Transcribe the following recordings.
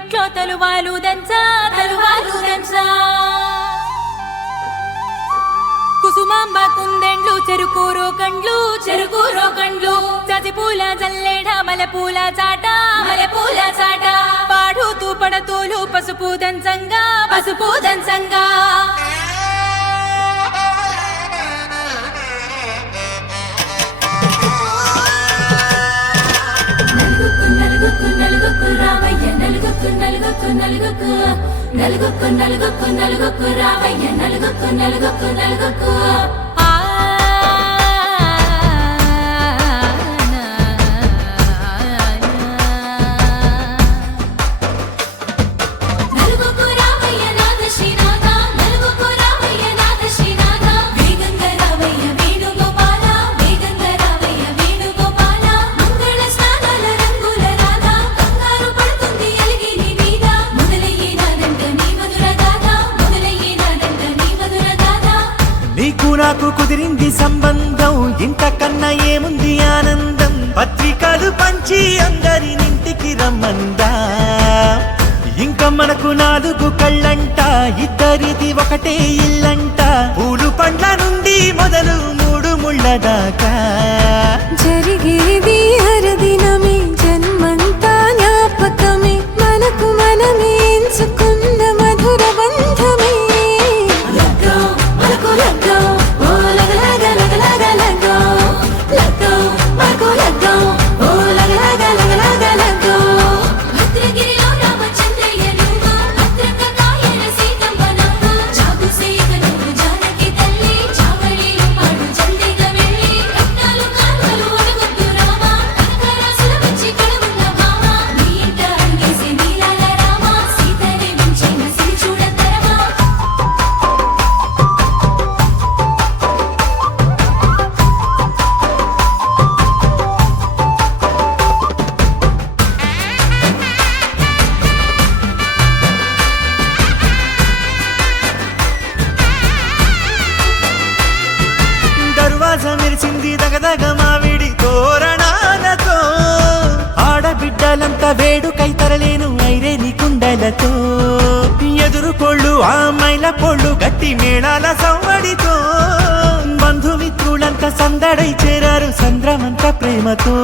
పందిట్లో తలువాలు దంచా కుసుమాంబ కుందెండ్లు చెరుకూరో కండ్లు చసిపూల జల్లేడ మలపూల చాట పాడుతూ పడతూలు పసుపు దంచంగా నలుగుకు రావయ్య నలుగుకు రావయ్య నలుగుకు నాకు కుదిరింది సంబంధం ఇంతకన్నా ఏముంది ఆనందం పత్రికలు పంచి అందరినింటికి రమ్మందా ఇంకా మనకు 4 కళ్ళంట ఇద్దరిది ఒకటే ఇల్లంట పూలు పండ్ల నుండి మొదలు 3 ముళ్ళ దాకా జరిగేది హరదినమే జన్మంతా జ్ఞాపకమే మనకు మనమే ఎంచుకున్న మధుర బంధమే మెరిసింది దగదగ మావిడి తోరణాలతో ఆడబిడ్డలంతా వేడుకై తరలేను ఐరేని కుండలతో ఎదురుకోళ్ళు ఆ మైల పొళ్ళు గట్టి మేళాల సవ్వడితో బంధుమిత్రులంతా సందడై చేరారు సంద్రమంత ప్రేమతో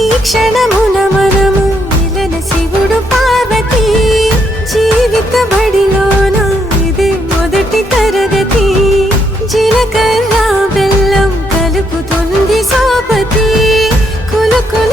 ఈ క్షణమున మనము ఇలన శివుడు పార్వతి జీవిత బడిలోన ఇది మొదటి తరగతి జీలకర్ర బెల్లం కలుపుతుంది సోపతి కులుకుల